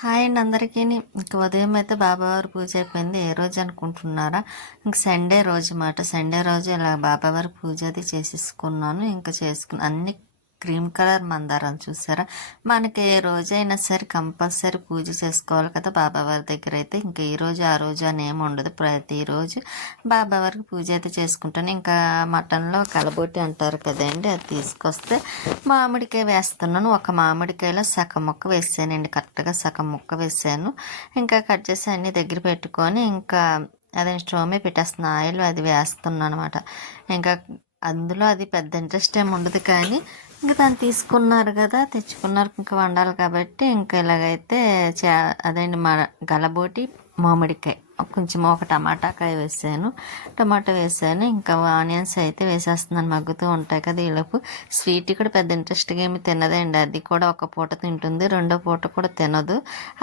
Hi అండి అందరికీని. ఇంక ఉదయం అయితే బాబావారి పూజ అయిపోయింది. ఏ రోజు అనుకుంటున్నారా? ఇంక సండే రోజు మాట. సండే రోజు ఇలా బాబావారి పూజ అది చేసేసుకున్నాను. ఇంకా చేసుకుని అన్ని క్రీమ్ కలర్ మందారాలు చూసారా? మనకి ఏ రోజైనా సరే కంపల్సరీ పూజ చేసుకోవాలి కదా బాబావారి దగ్గర అయితే. ఇంకా ఈ రోజు ఆ రోజు అని ఏమి ఉండదు. ప్రతిరోజు బాబావారికి పూజ అయితే చేసుకుంటాను. ఇంకా మటన్లో కలబోటి అంటారు కదండి, అది తీసుకొస్తే మామిడికాయ వేస్తున్నాను. ఒక మామిడికాయలో సగం ముక్క వేసానండి, కరెక్ట్గా సగం ముక్క వేసాను. ఇంకా కట్ చేసి అన్ని దగ్గర పెట్టుకొని ఇంకా అదే స్టవ్ మీద పెట్టేస్తున్న ఆయిల్ అది వేస్తున్నాను అనమాట. ఇంకా అందులో అది పెద్ద ఇంట్రెస్ట్ ఏమి ఉండదు, కానీ ఇంకా దాన్ని తీసుకున్నారు కదా, తెచ్చుకున్నారు ఇంకా వండాలి కాబట్టి ఇంకా ఇలాగైతే అదేంటి మా గలబోటి మామిడికాయ కొంచెం ఒక టమాటాకాయ వేసాను, టమాటా వేసాను. ఇంకా ఆనియన్స్ అయితే వేసేస్తున్నాను, మగ్గుతూ ఉంటాయి కదా ఈలోపు. స్వీట్ కూడా పెద్ద ఇంట్రెస్ట్గా ఏమి తినదండి, అది కూడా ఒక పూట తింటుంది, రెండో పూట కూడా తినదు.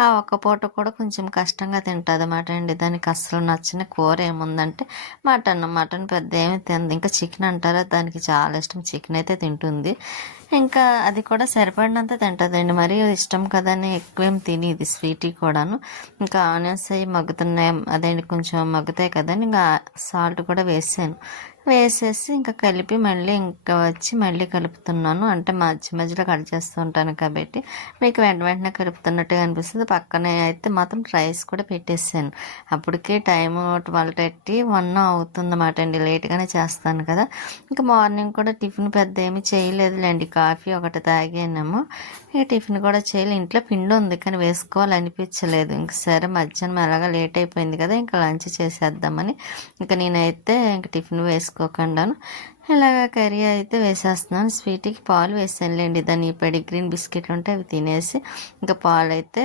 ఆ ఒక్క పూట కూడా కొంచెం కష్టంగా తింటుంది అన్నమాట అండి. దానికి అస్సలు నచ్చిన కూర ఏముందంటే మటన్ పెద్ద ఏమి తినదు. ఇంకా చికెన్ అంటారా, దానికి చాలా ఇష్టం, చికెన్ అయితే తింటుంది. ఇంకా అది కూడా సరిపడినంత తింటుందండి, మరీ ఇష్టం కదని ఎక్కువేం తినేది స్వీటీ కూడాను. ఇంకా ఆనియన్స్ అవి మగ్గుతున్నాయి, అదేంటి కొంచెం మగ్గుతాయి కదండి, ఇంకా సాల్ట్ కూడా వేసేసి ఇంకా కలిపి మళ్ళీ ఇంకా వచ్చి మళ్ళీ కలుపుతున్నాను. అంటే మధ్య మధ్యలో కట్ చేస్తూ ఉంటాను కాబట్టి మీకు వెంటనే కలుపుతున్నట్టుగా అనిపిస్తుంది. పక్కనే అయితే మాత్రం రైస్ కూడా పెట్టేసాను. అప్పటికే టైము 12:30, 1 అవుతుందన్నమాట అండి, లేట్గానే చేస్తాను కదా. ఇంకా మార్నింగ్ కూడా టిఫిన్ పెద్ద ఏమి చేయలేదులేండి, కాఫీ ఒకటి తాగానేమో. ఇక టిఫిన్ కూడా చేయలేదు, ఇంట్లో పిండి ఉంది కానీ వేసుకోవాలనిపించలేదు. ఇంక సరే మధ్యాహ్నం ఎలాగా లేట్ అయిపోయింది కదా, ఇంకా లంచ్ చేసేద్దామని ఇంకా నేనైతే ఇంక టిఫిన్ వేసుకోకుండాను ఇలాగ కర్రీ అయితే వేసేస్తున్నాను. స్వీట్కి పాలు వేసానులేండి, దాని పెడిగ్రీన్ బిస్కెట్లు ఉంటే అవి తినేసి ఇంకా పాలు అయితే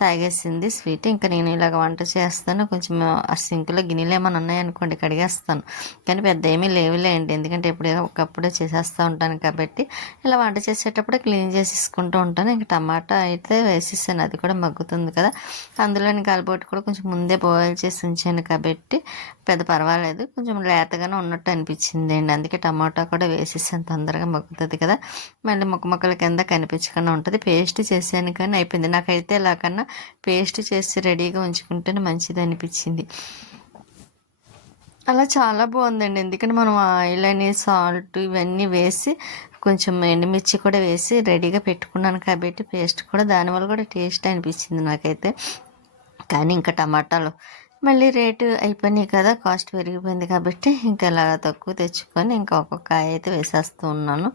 తాగేసింది స్వీట్. ఇంకా నేను ఇలాగ వంట చేస్తాను, కొంచెం ఆ సింక్లో గిన్నెలు ఏమైనా ఉన్నాయనుకోండి కడిగేస్తాను, కానీ పెద్ద ఏమీ లేవులేండి, ఎందుకంటే ఎప్పుడో ఒకప్పుడే చేసేస్తూ ఉంటాను కాబట్టి ఇలా వంట చేసేటప్పుడు క్లీన్ చేసేసుకుంటూ ఉంటాను. ఇంకా టమాటా అయితే వేసేసాను, అది కూడా మగ్గుతుంది కదా. అందులోని కలబోటి కూడా కొంచెం ముందే బాయిల్ చేసి ఉంచాను కాబట్టి పెద్ద పర్వాలేదు, కొంచెం లేతగానే ఉన్నట్టు అనిపించింది అండి, అందుకే టమాటా కూడా వేసేసాను, తొందరగా మగ్గుతుంది కదా, మళ్ళీ ముక్కల కింద కనిపించకుండా ఉంటుంది. పేస్ట్ చేశాను కానీ అయిపోయింది. నాకైతే ఇలా కన్నా పేస్ట్ చేసి రెడీగా ఉంచుకుంటేనే మంచిది అనిపించింది. అలా చాలా బాగుందండి, ఎందుకంటే మనం ఆయిల్ అని సాల్ట్ ఇవన్నీ వేసి కొంచెం ఎండుమిర్చి కూడా వేసి రెడీగా పెట్టుకున్నాను కాబట్టి పేస్ట్ కూడా దానివల్ల కూడా టేస్ట్ అనిపించింది నాకైతే. కానీ ఇంకా టమాటాలు మళ్ళీ రేటు అయిపోయినాయి కదా, కాస్ట్ పెరిగిపోయింది కాబట్టి ఇంకా ఇలా తక్కువ తెచ్చుకొని ఇంకా ఒక్కొక్క కాయ అయితే వేసేస్తూ ఉన్నాను.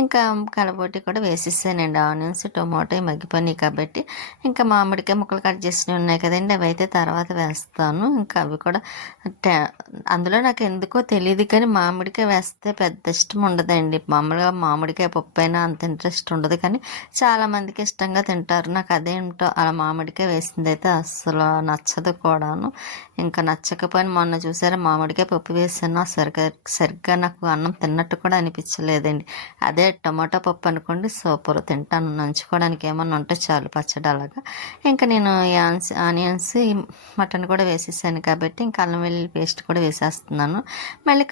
ఇంకా కలబోటి కూడా వేసేసానండి, ఆనియన్స్ టొమాటో మగ్గిపోయినాయి కాబట్టి. ఇంకా మామిడికాయ ముక్కలు కట్ చేసినవి ఉన్నాయి కదండి, అవి అయితే తర్వాత వేస్తాను. ఇంకా అవి కూడా అందులో నాకు ఎందుకో తెలియదు కానీ మామిడికాయ వేస్తే పెద్ద ఇష్టం ఉండదండి. మామూలుగా మామిడికాయ పప్పు అయినా అంత ఇంట్రెస్ట్ ఉండదు, కానీ చాలామందికి ఇష్టంగా తింటారు. నాకు అదేంటో అలా మామిడికాయ వేసింది అయితే అస్సలు నచ్చదు కూడాను. ఇంకా నచ్చకపోయినా మొన్న చూసారా మామిడికాయ పప్పు వేసాను, సరిగ్గా నాకు అన్నం తిన్నట్టు కూడా అనిపించలేదండి. అదే టమాటా పప్పు అనుకోండి సూపర్, తింటాను, నంచుకోవడానికి ఏమన్నా ఉంటే చాలు పచ్చడి అలాగా. ఇంకా నేను ఆనియన్స్ మటన్ కూడా వేసేసాను కాబట్టి ఇంకా అల్లం వెల్లుల్లి పేస్ట్ కూడా వేసేస్తున్నాను. మళ్ళీ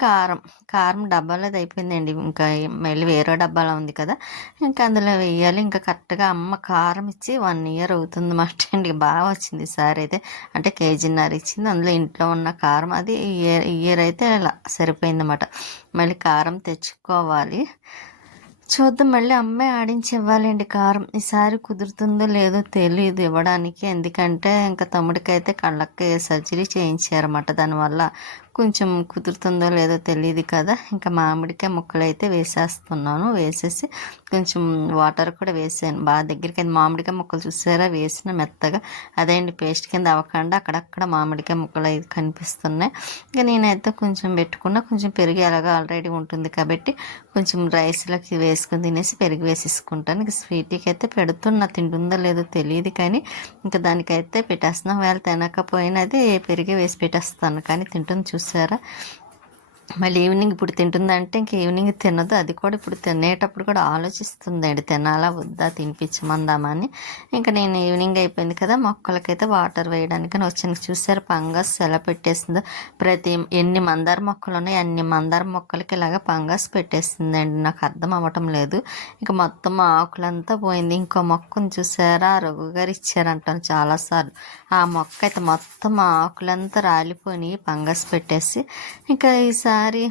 కారం డబ్బాలో అయిపోయిందండి, ఇంకా మళ్ళీ వేరే డబ్బాలో ఉంది కదా, ఇంకా అందులో వేయాలి. ఇంకా కరెక్ట్గా అమ్మ కారం ఇచ్చి 1 ఇయర్ అవుతుంది మాట అండి, బాగా వచ్చింది ఈసారి అయితే, అంటే కేజీన్నర ఇచ్చింది. అందులో ఇంట్లో ఉన్న కారం అది ఇయర్ అయితే అలా సరిపోయిందన్నమాట. మళ్ళీ కారం తెచ్చుకోవాలి, చూద్దాం. మళ్ళీ అమ్మాయి ఆడించి ఇవ్వాలండి కారం, ఈసారి కుదురుతుందో లేదో తెలియదు ఇవ్వడానికి, ఎందుకంటే ఇంకా తమ్ముడికైతే కళ్ళకి సర్జరీ చేయించారన్నమాట, దానివల్ల కొంచెం కుదురుతుందో లేదో తెలియదు కదా. ఇంకా మామిడికాయ ముక్కలు అయితే వేసేస్తున్నాను, వేసేసి కొంచెం వాటర్ కూడా వేసాను బాగా దగ్గరికి. మామిడికాయ ముక్కలు చూసారా వేసిన మెత్తగా, అదేంటి పేస్ట్ కింద అవ్వకుండా అక్కడక్కడ మామిడికాయ ముక్కలు అయితే కనిపిస్తున్నాయి. ఇంకా నేనైతే కొంచెం పెట్టుకున్నా, కొంచెం పెరుగు ఎలాగా ఆల్రెడీ ఉంటుంది కాబట్టి కొంచెం రైస్లోకి వేసుకొని తినేసి పెరుగు వేసేసుకుంటాను. ఇంకా స్వీట్కి అయితే పెడుతున్నా, తింటుందో లేదో తెలియదు కానీ ఇంకా దానికైతే పెట్టేస్తున్నా. వేళ తినకపోయినది పెరిగి వేసి పెట్టేస్తాను, కానీ తింటుంది చూసారా. మళ్ళీ ఈవినింగ్ ఇప్పుడు తింటుందంటే ఇంక ఈవినింగ్ తినదు. అది కూడా ఇప్పుడు తినేటప్పుడు కూడా ఆలోచిస్తుందండి, తినాలా వద్దా, తినిపించమందామా అని. ఇంకా నేను ఈవినింగ్ అయిపోయింది కదా, మొక్కలకైతే వాటర్ వేయడానికని వచ్చాను. చూసారు ఫంగస్ ఎలా పెట్టేసిందో. ఎన్ని మందార మొక్కలు ఉన్నాయి అన్ని మందార మొక్కలకి ఇలాగ ఫంగస్ పెట్టేసిందండి. నాకు అర్థం అవ్వటం లేదు. ఇంకా మొత్తం ఆకులంతా పోయింది. ఇంకో మొక్కను చూసారా, రఘు గారు ఇచ్చారంటాను చాలాసార్లు. ఆ మొక్క అయితే మొత్తం ఆకులంతా రాలిపోయి ఫంగస్ పెట్టేసి ఇంకా ఈసారి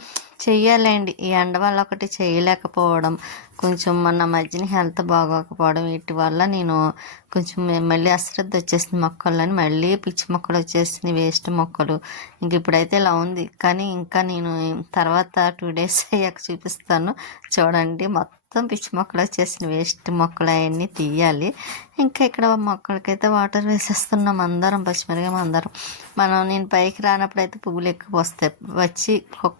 చెయ్యాలండి. ఈ ఎండ వల్ల ఒకటి చేయలేకపోవడం, కొంచెం మొన్న మధ్యన హెల్త్ బాగోకపోవడం, వీటి వల్ల నేను కొంచెం మళ్ళీ అశ్రద్ధ వచ్చేసింది మొక్కలని. మళ్ళీ పిచ్చి మొక్కలు వచ్చేసింది, వేస్ట్ మొక్కలు. ఇంక ఇప్పుడైతే ఇలా ఉంది. కానీ ఇంకా నేను తర్వాత 2 days అయ్యాక చూపిస్తాను చూడండి. మొత్తం పిచ్చి మొక్కలు వచ్చేసిన వేస్ట్ మొక్కలు అవన్నీ తీయాలి. ఇంకా ఇక్కడ మొక్కలకైతే వాటర్ వేసేస్తున్నాం. అందరం పచ్చిమిరగా అందరం నేను పైకి రానప్పుడు అయితే పువ్వులు ఎక్కువ వస్తాయి. వచ్చి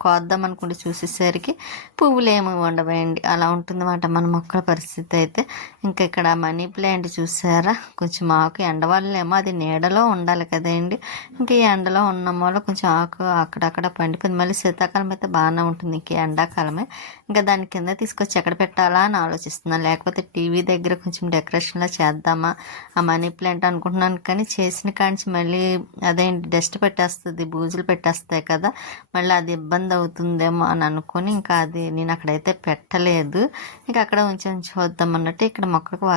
కోద్దాం అనుకుంటే చూసేసరికి పువ్వులు ఏమి ఉండవండి. అలా ఉంటుందన్నమాట మన మొక్కల పరిస్థితి అయితే. ఇంకా ఇక్కడ మనీ ప్లాంట్ చూసారా, కొంచెం ఆకు ఎండ వల్లేమో అది నీడలో ఉండాలి కదండి. ఇంకా ఈ ఎండలో ఉన్న మూల కొంచెం ఆకు అక్కడక్కడ పండిపోయింది. మళ్ళీ శీతాకాలం అయితే బాగానే ఉంటుంది, ఇంక ఎండాకాలమే. ఇంకా దాని కింద తీసుకొచ్చి ఎక్కడ పెట్టాలా అని ఆలోచిస్తున్నాను. లేకపోతే టీవీ దగ్గర కొంచెం డెకరేషన్లా చేద్దామా ఆ మనీ ప్లాంట్ అనుకుంటున్నాను. కానీ చేసిన కాంచి మళ్ళీ అదేంటి డస్ట్ పెట్టేస్తుంది, బూజులు పెట్టేస్తాయి కదా, మళ్ళీ అది ఇబ్బంది అవుతుందేమో అని అనుకొని ఇంకా అది నేను అక్కడైతే పెట్టలేదు. ఇంకా అక్కడ ఉంచి చూద్దాం అన్నట్టు ఇక్కడ మొక్కలకు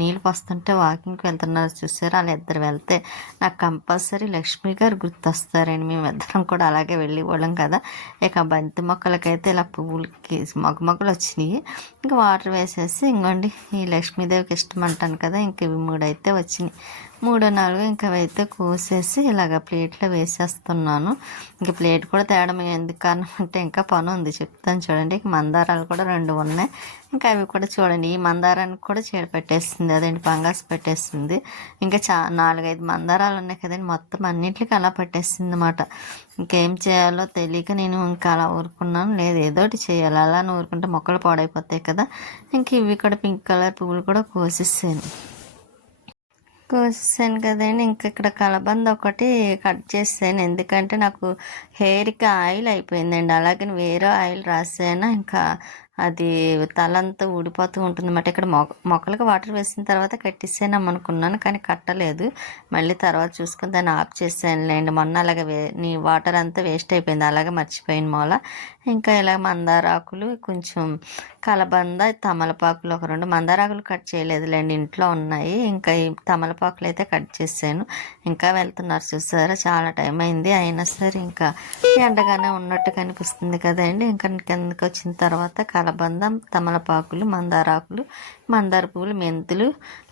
నీళ్ళు పోస్తుంటే వాకింగ్కి వెళ్తున్నారు చూసారు. వాళ్ళు ఇద్దరు వెళ్తే నాకు కంపల్సరీ లక్ష్మి గారు గుర్తొస్తారండి. మేము ఇద్దరం కూడా అలాగే వెళ్ళి పోవడం కదా. ఇక బంతి మొక్కలకైతే ఇలా పువ్వులకి మొగ్గలు వచ్చినాయి. ఇంకా వాటర్ వేసేసి ఇంకోండి ఈ లక్ష్మీదేవికి ఇష్టం అంటాను కదా, ఇంక ఇవి 3 అయితే వచ్చినాయి. 3, 4 ఇంకా అయితే కోసేసి ఇలాగ ప్లేట్లో వేసేస్తున్నాను. ఇంక ప్లేట్ కూడా తేడం ఎందుకు కారణం అంటే ఇంకా పని ఉంది, చెప్తాను చూడండి. ఇక మందారాలు కూడా 2 ఉన్నాయి. ఇంకా అవి కూడా చూడండి, ఈ మందారానికి కూడా చీడ పెట్టేస్తుంది, అదేంటి ఫంగస్ పెట్టేస్తుంది. ఇంకా 4, 5 మందారాలు ఉన్నాయి కదండి, మొత్తం అన్నింటికి అలా పెట్టేస్తుంది అన్నమాట. ఇంకేం చేయాలో తెలియక నేను ఇంకా అలా ఊరుకున్నాను. లేదు ఏదోటి చేయాలి, అలా ఊరుకుంటే మొక్కలు పాడైపోతాయి కదా. ఇంక ఇవి కూడా పింక్ కలర్ పువ్వులు కూడా కోసేసాను కదండి. ఇంక ఇక్కడ కలబంద ఒకటి కట్ చేసాను, ఎందుకంటే నాకు హెయిర్కి ఆయిల్ అయిపోయిందండి. అలాగే వేరే ఆయిల్ రాసాను, ఇంకా అది తలంతా ఊడిపోతూ ఉంటుంది అన్నమాట. ఇక్కడ మొక్కలకు వాటర్ వేసిన తర్వాత కట్టేసాను అనుకున్నాను, కానీ కట్టలేదు. మళ్ళీ తర్వాత చూసుకుని దాన్ని ఆఫ్ చేసానులేండి. మొన్న అలాగే నీ వాటర్ అంతా వేస్ట్ అయిపోయింది, అలాగే మర్చిపోయిన మూల. ఇంకా ఇలా మందారాకులు, కొంచెం కలబంద, తమలపాకులు ఒక 2 మందారాకులు కట్ చేయలేదులేండి, ఇంట్లో ఉన్నాయి. ఇంకా ఈ తమలపాకులు అయితే కట్ చేశాను. ఇంకా వెళ్తున్నారు చూసారా, చాలా టైం అయింది. అయినా సరే ఇంకా ఎండగానే ఉన్నట్టు కనిపిస్తుంది కదండి. ఇంకా కిందకి వచ్చిన తర్వాత కలబందం, తమలపాకులు, మందారాకులు, మందార పువ్వులు, మెంతులు,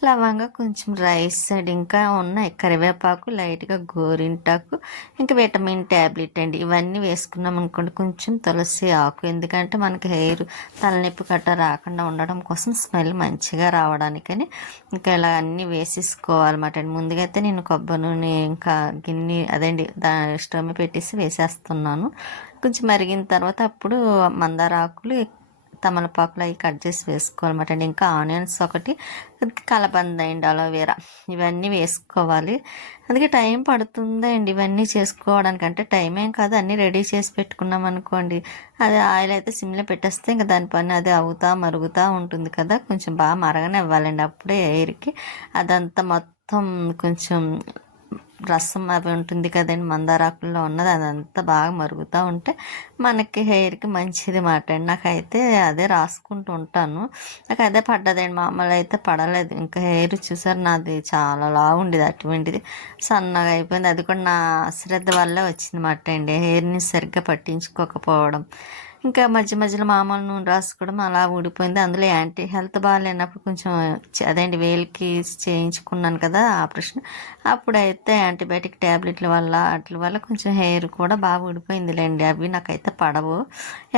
లవంగా, కొంచెం రైస్ సైడ్ ఇంకా ఉన్నాయి, కరివేపాకు, లైట్గా గోరింటాకు, ఇంకా విటమిన్ ట్యాబ్లెట్ అండి. ఇవన్నీ వేసుకున్నాం అనుకోండి. కొంచెం తులసి ఆకు, ఎందుకంటే మనకి హెయిర్ తలనొప్పి గట్ట రాకుండా ఉండడం కోసం, స్మెల్ మంచిగా రావడానికని ఇంకా ఇలా అన్నీ వేసేసుకోవాలన్నమాట. ముందుగా అయితే నేను కొబ్బరి నూనె ఇంకా గిన్నె అదేంటి స్టవ్ మీద పెట్టేసి వేసేస్తున్నాను. కొంచెం మరిగిన తర్వాత అప్పుడు మందార ఆకులు, తమలపాకులు అవి కట్ చేసి వేసుకోవాలన్నమాట అండి. ఇంకా ఆనియన్స్ ఒకటి, కలబంద అండి, అలోవేరా, ఇవన్నీ వేసుకోవాలి. అందుకే టైం పడుతుందండి ఇవన్నీ చేసుకోవడానికి. అంటే టైం ఏం కాదు, అన్నీ రెడీ చేసి పెట్టుకున్నాం అనుకోండి, అది ఆయిల్ అయితే సిమ్లో పెట్టేస్తే ఇంకా దాని పని అది అవుతా మరుగుతూ ఉంటుంది కదా. కొంచెం బాగా మరగనివ్వాలండి, అప్పుడే ఎయిర్కి అదంతా మొత్తం కొంచెం రసం అవి ఉంటుంది కదండి, మందారాకుల్లో ఉన్నది అదంతా బాగా మరుగుతూ ఉంటే మనకి హెయిర్కి మంచిది మాట అండి. నాకైతే అదే రాసుకుంటూ ఉంటాను. నాకు అదే పడ్డదండి, మామూలు అయితే పడలేదు. ఇంకా హెయిర్ చూసారు నాది చాలా లావు ఉండేది, అటువంటిది సన్నగా అయిపోయింది. అది కూడా నా అశ్రద్ధ వల్లే వచ్చింది మాట అండి, హెయిర్ని సరిగ్గా పట్టించుకోకపోవడం. ఇంకా మధ్య మధ్యలో మామూలు నూనె రాసుకోవడం అలా ఊడిపోయింది. అందులో హెల్త్ బాగాలేనప్పుడు కొంచెం అదేంటి వేలికి చేయించుకున్నాను కదా ఆపరేషన్, అప్పుడైతే యాంటీబయాటిక్ ట్యాబ్లెట్ల వల్ల వాటి వల్ల కొంచెం హెయిర్ కూడా బాగా ఊడిపోయిందిలేండి. అవి నాకైతే పడవు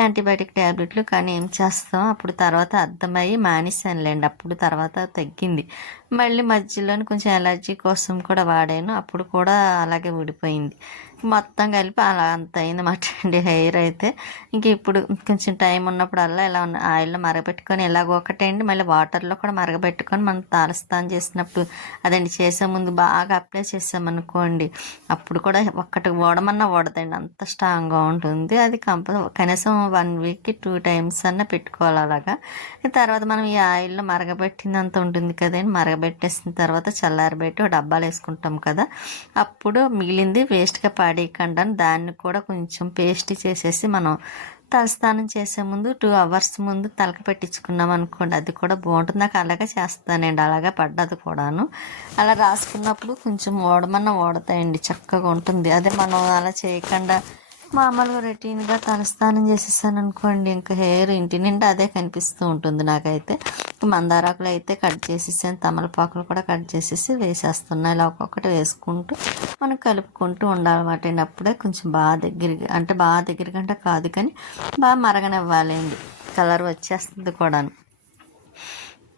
యాంటీబయాటిక్ ట్యాబ్లెట్లు. కానీ ఏం చేస్తాం, అప్పుడు తర్వాత అర్థమయ్యి మానేసానులేండి. అప్పుడు తర్వాత తగ్గింది. మళ్ళీ మధ్యలోని కొంచెం ఎలర్జీ కోసం కూడా వాడాను, అప్పుడు కూడా అలాగే ఊడిపోయింది. మొత్తం కలిపి అలా అంత అయిందన్నమాట అండి హెయిర్ అయితే. ఇంక ఇప్పుడు కొంచెం టైం ఉన్నప్పుడల్లా ఇలా ఆయిల్లో మరగపెట్టుకొని ఇలాగ ఒకటండి, మళ్ళీ వాటర్లో కూడా మరగబెట్టుకొని మనం తలస్నానం చేసినప్పుడు అదండి చేసే ముందు బాగా అప్లై చేసామనుకోండి, అప్పుడు కూడా ఒక్కటి ఓడమన్నా ఓడదండి, అంత స్ట్రాంగ్గా ఉంటుంది. అది కనీసం 1 వీక్కి 2 టైమ్స్ అన్నా పెట్టుకోవాలి అలాగా. తర్వాత మనం ఈ ఆయిల్లో మరగబెట్టినంత ఉంటుంది కదండి, మరగబెట్టేసిన తర్వాత చల్లారబెట్టి ఒక డబ్బాలు వేసుకుంటాం కదా, అప్పుడు మిగిలింది వేస్ట్గా పాడేయకుండా దాన్ని కూడా కొంచెం పేస్ట్ చేసేసి మనం తలస్నానం చేసే ముందు 2 అవర్స్ ముందు తలకి పెట్టించుకున్నాం అనుకోండి, అది కూడా బాగుంటుంది. నాకు అలాగే చేస్తానండి, అలాగే పడ్డది కూడాను. అలా రాసుకున్నప్పుడు కొంచెం ఓడమన్నా ఓడతాయండి, చక్కగా ఉంటుంది. అదే మనం అలా చేయకుండా మామూలుగా రొటీన్గా తలస్నానం చేసేసాను అనుకోండి, ఇంకా హెయిర్ ఇంటి నిండా అదే కనిపిస్తూ ఉంటుంది నాకైతే. మందారాకులు అయితే కట్ చేసేసాను, తమలపాకులు కూడా కట్ చేసేసి వేసేస్తున్నాను. ఇలా ఒక్కొక్కటి వేసుకుంటూ మనం కలుపుకుంటూ ఉండాలన్నమాట అండి. అప్పుడే కొంచెం బాగా దగ్గరికి, అంటే బాగా దగ్గరికి అంటే కాదు కానీ బాగా మరగనివ్వాలండి, కలర్ వచ్చేస్తుంది కూడాను.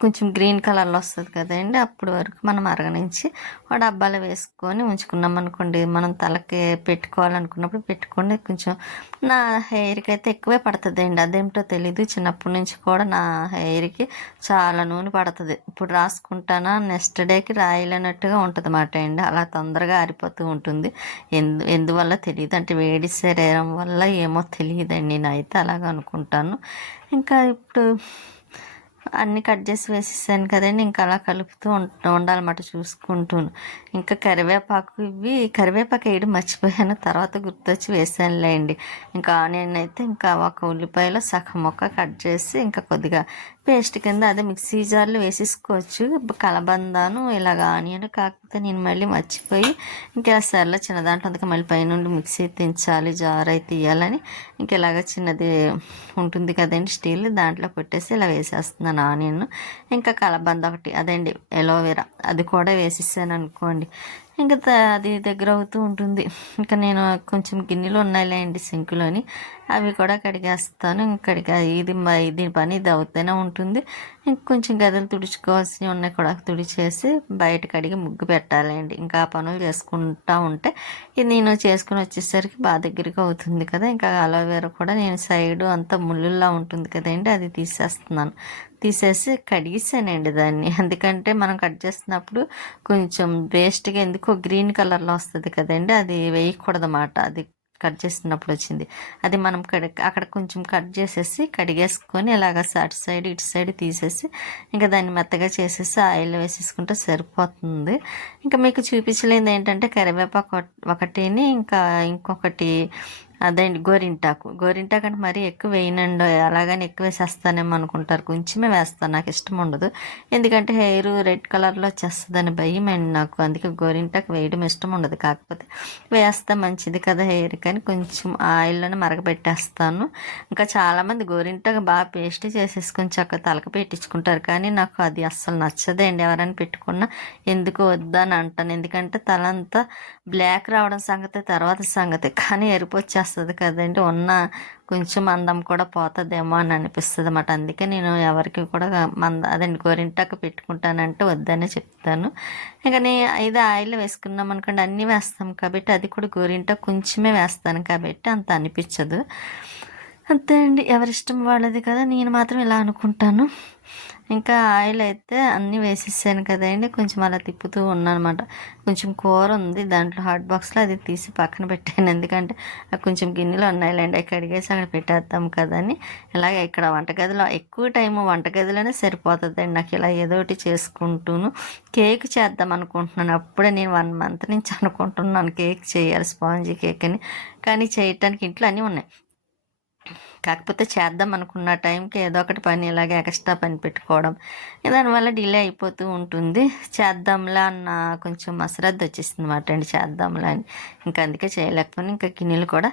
కొంచెం గ్రీన్ కలర్లో వస్తుంది కదండి, అప్పుడు వరకు మనం మరగనించి ఒక డబ్బాలో వేసుకొని ఉంచుకున్నాం అనుకోండి, మనం తలకి పెట్టుకోవాలనుకున్నప్పుడు పెట్టుకోండి. కొంచెం నా హెయిర్కి అయితే ఎక్కువే పడుతుంది అండి, అదేమిటో తెలీదు. చిన్నప్పటి నుంచి కూడా నా హెయిర్కి చాలా నూనె పడుతుంది. ఇప్పుడు రాసుకుంటానా నెక్స్ట్ డేకి రాయలేనట్టుగా ఉంటుంది అన్నమాట అండి, అలా తొందరగా ఆరిపోతూ ఉంటుంది. ఎందువల్ల తెలియదు, అంటే వేడి శరీరం వల్ల ఏమో తెలియదండి, నేనైతే అలాగ అనుకుంటాను. ఇంకా ఇప్పుడు అన్నీ కట్ చేసి వేసేసాను కదండి, ఇంకా అలా కలుపుతూ ఉండాలన్నమాట చూసుకుంటూను. ఇంకా కరివేపాకు వేయడం మర్చిపోయాను, తర్వాత గుర్తొచ్చి వేసానులేండి. ఇంకా ఆనియన్ అయితే ఇంకా ఒక ఉల్లిపాయలో సగం ముక్క కట్ చేసి ఇంకా కొద్దిగా పేస్ట్ కింద అదే మిక్సీ జార్లో వేసేసుకోవచ్చు, కలబందాను ఇలాగ ఆనియన్. కాకపోతే నేను మళ్ళీ మర్చిపోయి ఇంకా సర్లో చిన్న దాంట్లో అందుకే మళ్ళీ పైనుండి మిక్సీ తెంచాలి, జార్ అయితే తీయాలని ఇంక ఇలాగ చిన్నది ఉంటుంది కదండి స్టీల్, దాంట్లో పెట్టేసి ఇలా వేసేస్తున్నాను ఆనియన్. ఇంకా కలబంద ఒకటి అదండి ఎలోవెరా, అది కూడా వేసేసాను అనుకోండి, ఇంకా అది దగ్గర అవుతూ ఉంటుంది. ఇంకా నేను కొంచెం గిన్నెలు ఉన్నాయిలేండి సింకులోని, అవి కూడా కడిగేస్తాను. ఇది పని ఇది అవుతూనే ఉంటుంది. ఇంకొంచెం గదులు తుడుచుకోవాల్సినవి ఉన్నాయి కూడా తుడిచేసి బయట కడిగి ముగ్గు పెట్టాలండి. ఇంకా ఆ పనులు చేసుకుంటూ ఉంటే ఇది నేను చేసుకుని వచ్చేసరికి బాగా దగ్గరగా అవుతుంది కదా. ఇంకా అలోవేరా కూడా నేను సైడు అంతా ముళ్ళుల్లా ఉంటుంది కదండి, అది తీసేసి కడిగేసానండి దాన్ని. ఎందుకంటే మనం కట్ చేసినప్పుడు కొంచెం వేస్ట్గా ఎందుకో గ్రీన్ కలర్లో వస్తుంది కదండి, అది వేయకూడదు అన్నమాట. అది కట్ చేసినప్పుడు వచ్చింది, అది మనం అక్కడ కొంచెం కట్ చేసేసి కడిగేసుకొని ఇలాగ అటు సైడ్ ఇటు సైడ్ తీసేసి ఇంకా దాన్ని మెత్తగా చేసేసి ఆయిల్ వేసేసుకుంటే సరిపోతుంది. ఇంకా మీకు చూపించలేదు ఏంటంటే కరివేపాకు ఒకటిని, ఇంకా ఇంకొకటి అదేండి గోరింటాకు అంటే మరీ ఎక్కువ వేయనండి, అలాగని ఎక్కువ వేసేస్తానేమో అనుకుంటారు, కొంచెమే వేస్తాను, నాకు ఇష్టం ఉండదు. ఎందుకంటే హెయిర్ రెడ్ కలర్లో వచ్చేస్తుందని భయం అండి నాకు, అందుకే గోరింటాకు వేయడం ఇష్టం ఉండదు. కాకపోతే వేస్తే మంచిది కదా హెయిర్ కానీ కొంచెం ఆయిల్లోనే మరగబెట్టేస్తాను. ఇంకా చాలామంది గోరింటాకు బాగా పేస్ట్ చేసేసుకొని చక్కగా తలక పెట్టించుకుంటారు, కానీ నాకు అది అస్సలు నచ్చదండి. ఎవరైనా పెట్టుకున్నా ఎందుకు వద్దని అంటాను, ఎందుకంటే తల అంతా బ్లాక్ రావడం సంగతి తర్వాత సంగతి, కానీ ఎరుపు వచ్చేస్తుంది కదండి, ఉన్న కొంచెం అందం కూడా పోతుందేమో అని అనిపిస్తుంది అన్నమాట. అందుకే నేను ఎవరికి కూడా అదండి గోరింటాకు పెట్టుకుంటానంటే వద్దనే చెప్తాను. ఇంకా ఇది ఆయిల్ వేసుకున్నాం అనుకోండి, అన్నీ వేస్తాం కాబట్టి అది కూడా గోరింటాకు కొంచెమే వేస్తాను కాబట్టి అంత అనిపించదు. అంతే అండి, ఎవరిష్టం వాళ్ళది కదా, నేను మాత్రం ఇలా అనుకుంటాను. ఇంకా ఆయిల్ అయితే అన్నీ వేసేసాను కదండి, కొంచెం అలా తిప్పుతూ ఉన్నాను అనమాట. కొంచెం కూర ఉంది దాంట్లో హాట్ బాక్స్లో, అది తీసి పక్కన పెట్టాను, ఎందుకంటే కొంచెం గిన్నెలు ఉన్నాయిలేండి, అవి కడిగేసి అక్కడ పెట్టేద్దాం కదని. ఇలాగే ఇక్కడ వంటగదిలో ఎక్కువ టైము వంటగదిలోనే సరిపోతుందండి నాకు, ఇలా ఏదో ఒకటి చేసుకుంటూను. కేక్ చేద్దాం అనుకుంటున్నాను, అప్పుడే నేను 1 మంత్ నుంచి అనుకుంటున్నాను కేక్ చేయాలి, స్పాంజీ కేక్ అని. కానీ చేయటానికి ఇంట్లో అన్నీ ఉన్నాయి, కాకపోతే చేద్దాం అనుకున్న టైంకి ఏదో ఒకటి పని ఇలాగే ఎక్స్ట్రా పని పెట్టుకోవడం, దానివల్ల డిలే అయిపోతూ ఉంటుంది. చేద్దాంలా అన్న కొంచెం అశ్రద్ధ వచ్చేసింది అన్నమాట అండి, చేద్దాంలా అని. ఇంకా అందుకే చేయలేకపోయినా. ఇంకా గిన్నెలు కూడా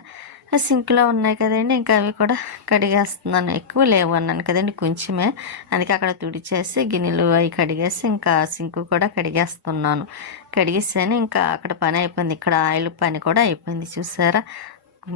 సింక్లో ఉన్నాయి కదండి, ఇంకా అవి కూడా కడిగేస్తున్నాను. ఎక్కువ లేవు అన్నాను కదండి, కొంచెమే, అందుకే అక్కడ తుడిచేసి గిన్నెలు అవి కడిగేసి ఇంకా సింక్ కూడా కడిగేస్తున్నాను. కడిగేసాను, ఇంకా అక్కడ పని అయిపోయింది, ఇక్కడ ఆయిల్ పని కూడా అయిపోయింది. చూసారా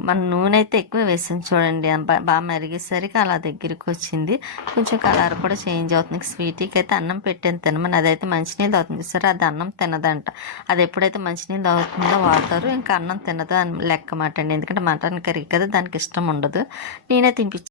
మన నూనె అయితే ఎక్కువ వేసాను చూడండి, బాగా మరిగేసరికి అలా దగ్గరికి వచ్చింది. కొంచెం కలర్ కూడా చేంజ్ అవుతుంది. స్వీట్కి అయితే అన్నం పెట్టాను తినమని, అదైతే మంచినీళ్ళు అవుతుంది సరే, అది అన్నం తినదంట. అది ఎప్పుడైతే మంచినీళ్ళు అవుతుందో వాటర్, ఇంకా అన్నం తినదు అని లెక్క మాట అండి. ఎందుకంటే మటన్ కర్రీ కదా, దానికి ఇష్టం ఉండదు. నేనే తినిపించాను.